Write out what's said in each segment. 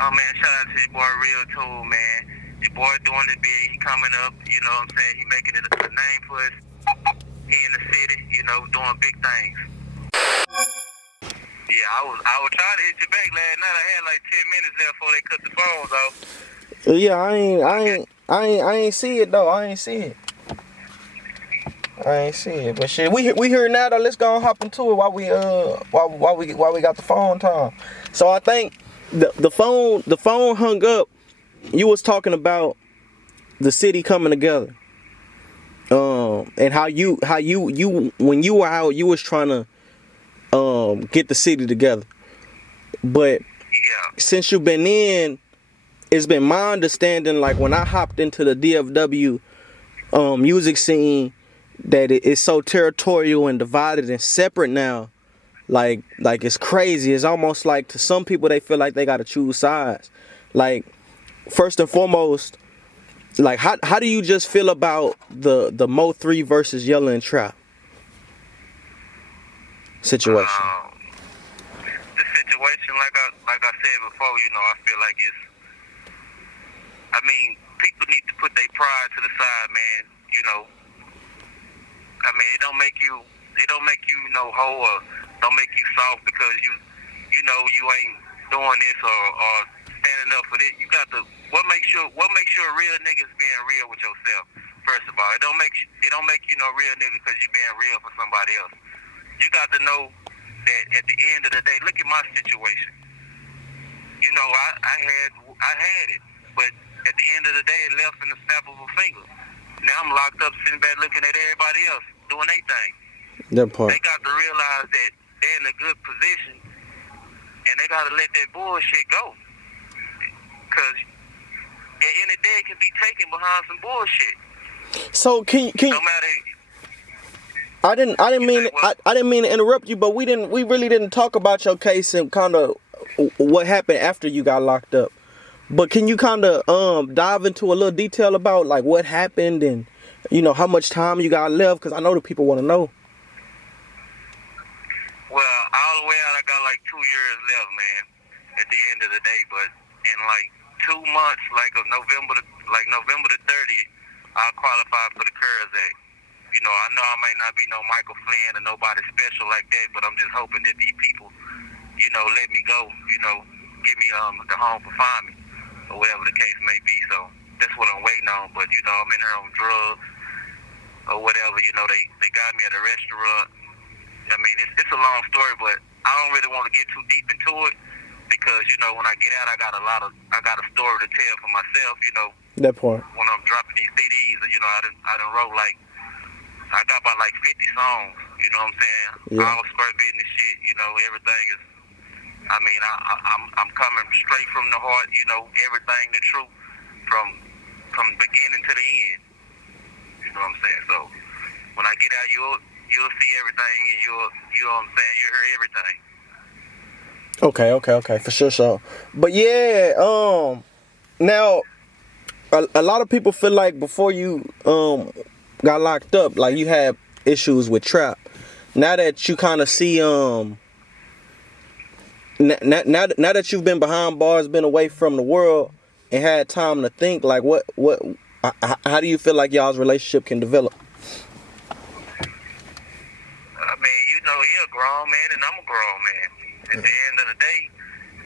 Oh man, shout out to your boy Real Tool, man. Your boy doing it big. He coming up. You know what I'm saying? He making it a name for us. He in the city. You know, doing big things. Yeah, I was trying to hit you back last night. I had like 10 minutes left before they cut the phones off. Yeah, I ain't see it though. I ain't see it. But shit, we here now though. Let's go and hop into it while we got the phone time. So I think the phone hung up. You was talking about the city coming together. And how you when you were out, you was trying to get the city together. But Yeah. since you've been in, it's been my understanding, like when I hopped into the DFW music scene, that it's so territorial and divided and separate now. Like it's crazy. It's almost like to some people they feel like they gotta choose sides. Like first and foremost, like how do you just feel about the Mo3 versus Yella and Trap situation? The situation, like I said before, you know, I feel like it's. I mean, people need to put their pride to the side, man. You know, I mean, it don't make you, you know, hoe or don't make you soft because you know, you ain't doing this or standing up for this. You got to. What makes you a real nigga is being real with yourself. First of all, it don't make you no real nigga because you being real for somebody else. You got to know that at the end of the day, look at my situation. You know, I had it, but at the end of the day, it left in the snap of a finger. Now I'm locked up, sitting back, looking at everybody else doing their thing. That part. They got to realize that they're in a good position, and they got to let that bullshit go. Cause at the end of the day, it can be taken behind some bullshit. So can no matter. I didn't mean to interrupt you, but we really didn't talk about your case and kind of what happened after you got locked up. But can you kind of dive into a little detail about like what happened and you know how much time you got left? Because I know the people want to know. Well, all the way out, I got like 2 years left, man. At the end of the day, but in like 2 months, like of November the 30th, I'll qualify for the CARES Act. You know, I know I might not be no Michael Flynn or nobody special like that, but I'm just hoping that these people, you know, let me go. You know, give me the home confinement or whatever the case may be. So that's what I'm waiting on. But you know, I'm in here on drugs or whatever. You know, they got me at a restaurant. I mean, it's a long story, but I don't really want to get too deep into it because you know when I get out, I got a story to tell for myself. You know, that part. When I'm dropping these CDs, you know, I done wrote like I got about like 50 songs. You know what I'm saying? Yeah. All square business shit. You know, everything is. I mean, I'm coming straight from the heart. You know, everything the truth from beginning to the end. You know what I'm saying? So when I get out, you'll see everything, and you know what I'm saying? You'll hear everything. Okay, for sure. So, but yeah, now a lot of people feel like before you got locked up, like you had issues with Trap. Now that you kind of see now that you've been behind bars, been away from the world, and had time to think, like how do you feel like y'all's relationship can develop? I mean, you know, he a grown man and I'm a grown man. At the end of the day,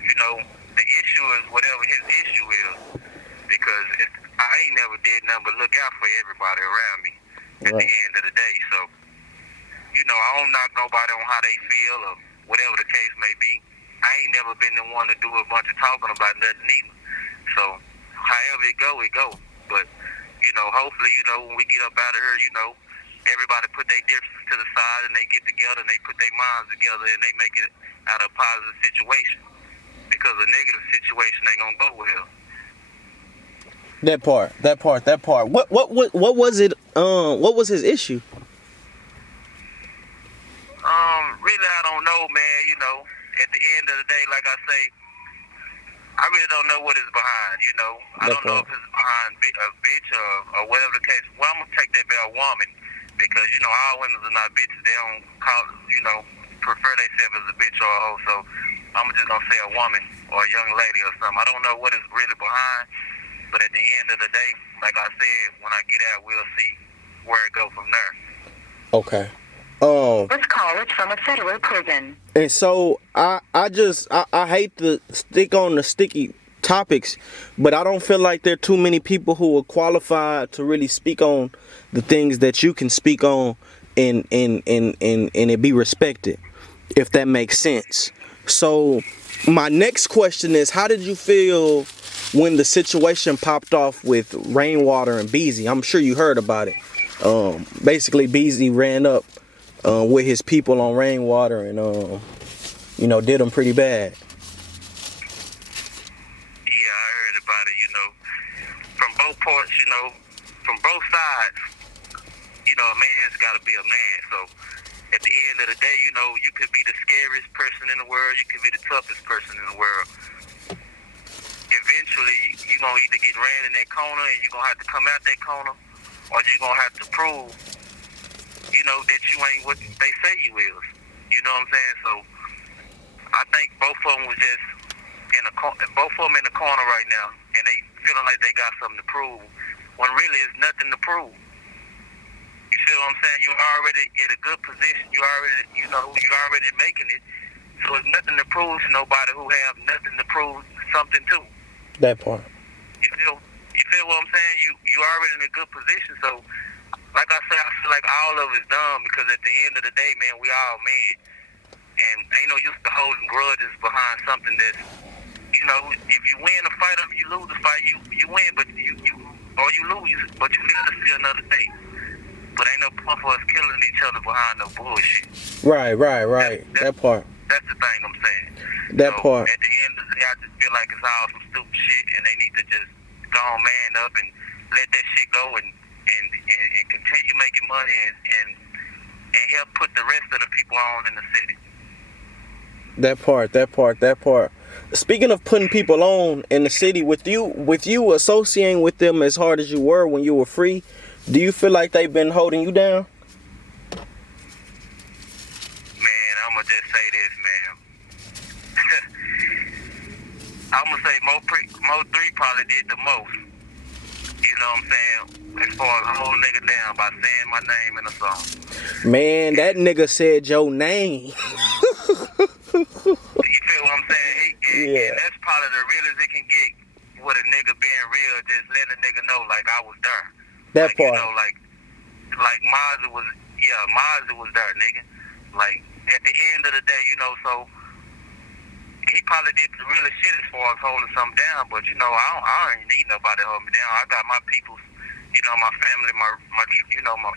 you know, the issue is whatever his issue is, because I ain't never did nothing but look out for everybody around me. At the end of the day, so you know, I don't knock nobody on how they feel or whatever the case may be. I ain't never been the one to do a bunch of talking about nothing either. So however it go. But you know, hopefully, you know, when we get up out of here, you know, everybody put their differences to the side and they get together and they put their minds together and they make it out of a positive situation. Because a negative situation ain't gonna go well. That part. What was it? What was his issue? Really, I don't know, man. You know, at the end of the day, like I say, I really don't know what is behind. You know, I don't know if it's behind a bitch or whatever the case. Well, I'm gonna take that by a woman because you know all women are not bitches. They don't call, you know, prefer themselves as a bitch or a hoe. So I'm just gonna say a woman or a young lady or something. I don't know what is really behind, but at the end of the day, like I said, when I get out, we'll see where it go from there. Okay. Let's call it from a federal prison. And so I hate to stick on the sticky topics, but I don't feel like there are too many people who are qualified to really speak on the things that you can speak on and it be respected, if that makes sense. So my next question is, how did you feel when the situation popped off with Rainwater and Beezy? I'm sure you heard about it. Basically Beezy ran up with his people on Rainwater and did them pretty bad. Yeah, I heard about it, from both parts, from both sides, a man's got to be a man. So at the end of the day, you could be the scariest person in the world, you could be the toughest person in the world. Eventually, you're going to either get ran in that corner and you're going to have to come out that corner, or you're going to have to prove, that you ain't what they say you is. You know what I'm saying? So I think both of them was just both of them in the corner right now, and they feeling like they got something to prove, when really it's nothing to prove. You feel what I'm saying? You're already in a good position. You already, you're already making it. So it's nothing to prove to nobody who have nothing to prove something to. That part. You feel what I'm saying? You already in a good position. So, like I said, I feel like all of it's done, because at the end of the day, man, we all men. And ain't no use to holding grudges behind something that, if you win a fight or you lose a fight, you win, but you lose, but you live to see another day. But ain't no point for us killing each other behind no bullshit. Right. That part. That's the thing I'm saying. That part. At the end of the day, I just feel like it's all some stupid shit, and they need to just go on, man up, and let that shit go, and continue making money and help put the rest of the people on in the city. That part. Speaking of putting people on in the city, with you associating with them as hard as you were when you were free, do you feel like they've been holding you down? Man, I'ma just say this, man. I'ma say Mo3 probably did the most. You know what I'm saying? As far as hold nigga down by saying my name in a song. Man, that nigga said your name. You feel what I'm saying? Yeah. And that's probably the realest it can get with a nigga being real. Just let a nigga know, like, I was there. That like, part. Like Maserati was there, nigga. Like, at the end of the day, so he probably did the realest shit as far as holding something down, but, I don't need nobody to hold me down. I got my people, my family, my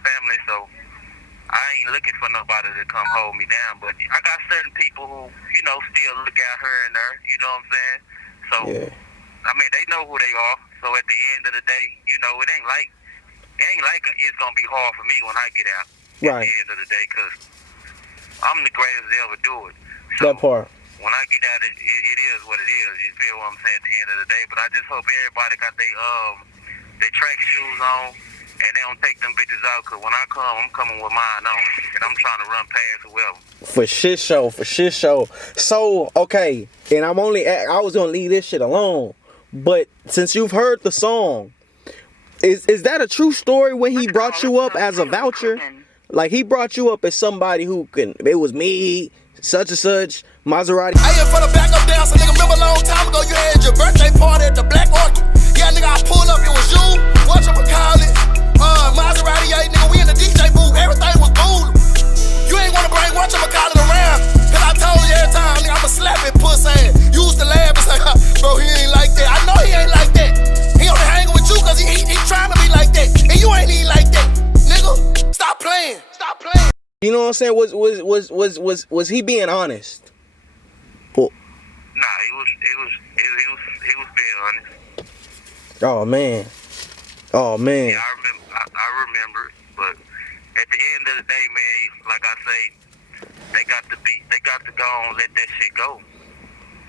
family, so I ain't looking for nobody to come hold me down, but I got certain people who, still look out here and there, you know what I'm saying? So, Yeah. I mean, they know who they are, so at the end of the day, it ain't like it's gonna be hard for me when I get out Right. at the end of the day, because I'm the greatest to ever do it. So That part. when I get out, it is what it is. You feel what I'm saying at the end of the day? But I just hope everybody got their track shoes on, and they don't take them bitches out, because when I come, I'm coming with mine on, and I'm trying to run past whoever. For shit show. So, okay, and I was gonna leave this shit alone, but since you've heard the song, is that a true story when he brought you up as a voucher? Like, he brought you up as somebody who it was me, such and such, Maserati. I ain't for the backup dance, nigga. Remember a long time ago you had your birthday party at the Black Orchid. Yeah, nigga, I pulled up, it was you. Whatchamacallit? Maserati Ye, nigga, we in the DJ booth, everything was cool. You ain't wanna bring whatchamacallit around, cause I told you every time, nigga, I'ma slap it pussy ass. You used to laugh and say, bro, he ain't like that. I know he ain't like that. He only hanging with you cause he trying to be like that. And you ain't even like that. Nigga, stop playing. You know what I'm saying? Was he being honest? Well, Nah, he was being honest. oh man. Yeah, I remember it, but at the end of the day, man, like I say, they got to go and let that shit go,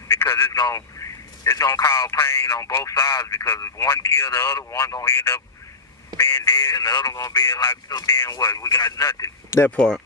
because it's gonna cause pain on both sides, because if one kill the other, one gonna end up being dead, and the other gonna be like, then what? We got nothing. That part.